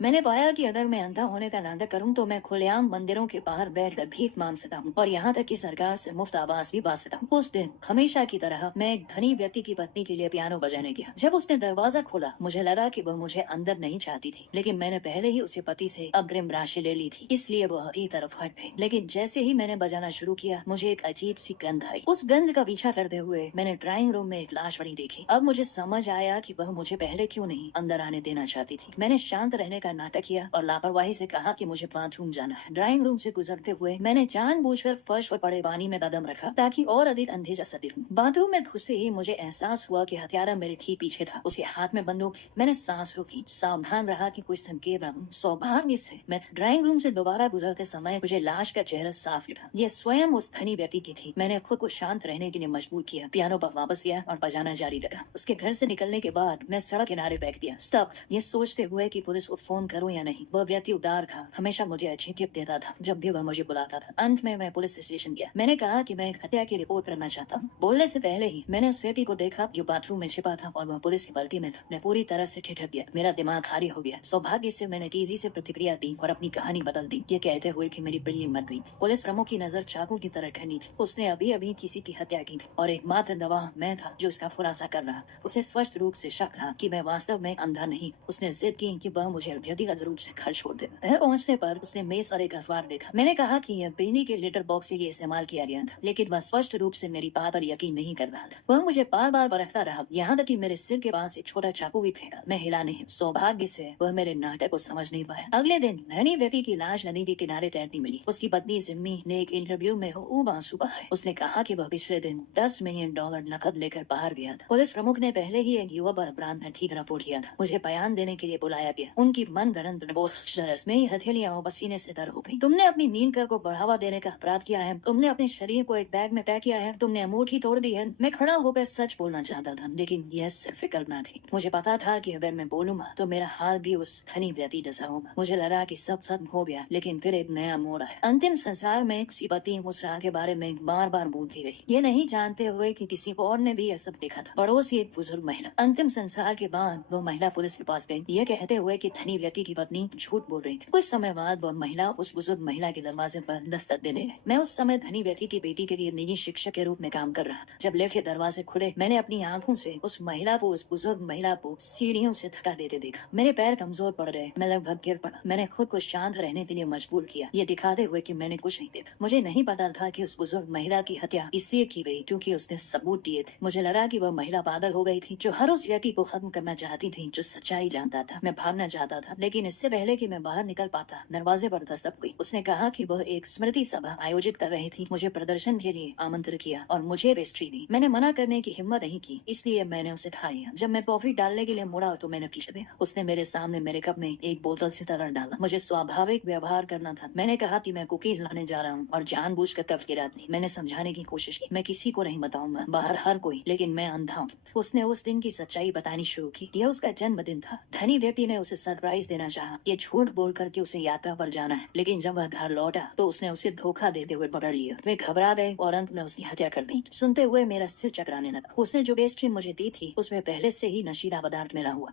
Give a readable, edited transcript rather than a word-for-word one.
मैंने पाया कि अगर मैं अंधा होने का नाटक करूं तो मैं खुलेआम मंदिरों के बाहर बैठकर भीख मांग सकता हूं और यहाँ तक कि सरकार से मुफ्त आवास भी पा सकता हूं। उस दिन हमेशा की तरह मैं एक धनी व्यक्ति की पत्नी के लिए पियानो बजाने गया। जब उसने दरवाजा खोला मुझे लगा कि वह मुझे अंदर नहीं चाहती थी, लेकिन मैंने पहले ही उसे पति से अग्रिम राशि ले ली थी, इसलिए वह एक तरफ हट गई। लेकिन जैसे ही मैंने बजाना शुरू किया मुझे एक अजीब सी गंध आई। उस गंध का पीछा करते हुए मैंने ड्राइंग रूम में एक लाश पड़ी देखी। अब मुझे समझ आया कि वह मुझे पहले क्यों नहीं अंदर आने देना चाहती थी। मैंने शांत रहने का नाटक किया और लापरवाही से कहा कि मुझे बाथरूम जाना है। ड्राइंग रूम से गुजरते हुए मैंने जानबूझकर फर्श पर पड़े पानी में कदम रखा ताकि और अधिक अंधे जैसा दिखूं। बाथरूम में घुसते ही मुझे एहसास हुआ कि हत्यारा मेरे ठीक पीछे था, उसके हाथ में बंदूक। मैंने सांस रोकी, सावधान रहा कि कोई संकेत न हो। सौभाग्य से मैं ड्राइंग रूम से दोबारा गुजरते समय मुझे लाश का चेहरा साफ दिखा। यह स्वयं उस धनी व्यक्ति की थी। मैंने खुद को शांत रहने के लिए मजबूर किया, पियानो पर वापस गया और बजाना जारी रखा। उसके घर से निकलने के बाद मैं सड़क किनारे बैठ गया, स्टॉप, ये सोचते हुए कि पुलिस को फोन करूं या नहीं। वह व्यक्ति उदार था, हमेशा मुझे अच्छी टिप देता था जब भी वह मुझे बुलाता था। अंत में मैं पुलिस स्टेशन गया। मैंने कहा कि मैं एक हत्या की रिपोर्ट करना चाहता हूँ। बोलने से पहले ही मैंने उस व्यक्ति को देखा जो बाथरूम में छिपा था और वह पुलिस की बल्टी में था। मैं पूरी तरह से ठिठक गया, मेरा दिमाग खाली हो गया। सौभाग्य से मैंने तेजी से प्रतिक्रिया दी और अपनी कहानी बदल दी, ये कहते हुए कि मेरी बिल्ली मर गई। पुलिस प्रमुख की नजर चाकू की तरह ठहरी थी। उसने अभी अभी किसी की हत्या की थी और एकमात्र गवाह मैं था जो इसका खुलासा कर रहा। उसे स्पष्ट रूप से शक था कि मैं वास्तव में अंधा नहीं। उसने जिद की कि वह मुझे व्यक्तिगत रूप से घर छोड़ दे। घर पहुंचने पर उसने मेज और एक अखबार देखा। मैंने कहा कि यह बिजली के लेटर बॉक्स से ये इस्तेमाल किया गया था, लेकिन वह स्पष्ट रूप से मेरी बात पर यकीन नहीं कर रहा था। वह मुझे बार बार परखता रहा, यहाँ तक कि मेरे सिर के पास एक छोटा चाकू भी फेंका। मैं हिला नहीं। सौभाग्य से वह मेरे नाटक को समझ नहीं पाया। अगले दिन धनी व्यक्ति की लाश नदी के किनारे तैरती मिली। उसकी पत्नी जिम्मी ने एक इंटरव्यू में खूब आंसू बहाए। उसने कहा कि वह पिछले दिन $10 मिलियन नकद लेकर बाहर गया था। पुलिस प्रमुख ने पहले ही एक युवा पर अपराध का ठीक रिपोर्ट किया था। मुझे बयान देने के लिए बुलाया गया। उनकी मन गणन में हथेलियां पसीने से तर हो गई। तुमने अपनी नींद को बढ़ावा देने का अपराध किया है, तुमने अपने शरीर को एक बैग में पैक किया है, तुमने अंगूठी तोड़ दी है। मैं खड़ा होकर सच बोलना चाहता था, लेकिन यह सिर्फ कल्पना थी। मुझे पता था कि अगर मैं बोलूंगा तो मेरा हाल भी उस धनी व्यक्ति जैसा होगा। मुझे लगा कि सब खत्म हो गया, लेकिन फिर एक नया मोड़ आया। अंतिम संसार में किसी पति उस राह के बारे में बार बार बोलती रही, ये नहीं जानते हुए कि किसी और ने भी यह सब देखा था। पड़ोस की एक बुजुर्ग महिला। अंतिम संसार के बाद वो महिला पुलिस के पास गई, ये कहते हुए कि धनी व्यक्ति की पत्नी झूठ बोल रही थी। कुछ समय बाद वह महिला उस बुजुर्ग महिला के दरवाजे पर दस्तक देने गई। मैं उस समय धनी व्यक्ति की बेटी के लिए निजी शिक्षक के रूप में काम कर रहा था। जब लिफ्ट के दरवाजे खुले मैंने अपनी आंखों से उस महिला को, उस बुजुर्ग महिला को सीढ़ियों से धक्का देते देखा। मेरे पैर कमजोर पड़ रहे, मैं लगभग गिर पड़ा। मैंने खुद को शांत रहने के लिए मजबूर किया, ये दिखाते हुए कि मैंने कुछ नहीं देखा। मुझे नहीं पता था कि उस बुजुर्ग महिला की हत्या इसलिए की गई क्योंकि उसने सबूत दिए थे। मुझे लगा कि वह महिला पागल हो गई थी जो हर उस व्यक्ति को खत्म करना चाहती थी जो सच्चाई जानता था। मैं भागना चाहता था, लेकिन इससे पहले कि मैं बाहर निकल पाता दरवाजे पर दस्तक हुई। उसने कहा कि वह एक स्मृति सभा आयोजित कर रही थी, मुझे प्रदर्शन के लिए आमंत्रित किया और मुझे पेस्ट्री दी। मैंने मना करने की हिम्मत नहीं की, इसलिए मैंने उसे खा लिया। जब मैं कॉफी डालने के लिए मुड़ा तो मैंने पीछे देखा। उसने मेरे सामने मेरे कप में एक बोतल से तरल डाला। मुझे स्वाभाविक व्यवहार करना था। मैंने कहा कि मैं कुकीज लाने जा रहा हूँ और जानबूझकर कप गिरा दी। मैंने समझाने की कोशिश की, मैं किसी को नहीं बताऊंगा, बाहर हर कोई, लेकिन मैं अंधा हूँ। उसने उस दिन की सच्चाई बतानी शुरू की। यह उसका जन्मदिन था। धनी व्यक्ति ने उसे सरप्राइज देना चाहा, ये झूठ बोल करके उसे यात्रा पर जाना है, लेकिन जब वह घर लौटा तो उसने उसे धोखा देते हुए पकड़ लिया। वे घबरा गए और अंत में उसकी हत्या कर दी। सुनते हुए मेरा सिर चकराने लगा। उसने जो पेस्ट्री मुझे दी थी उसमें पहले से ही नशीला पदार्थ मिला हुआ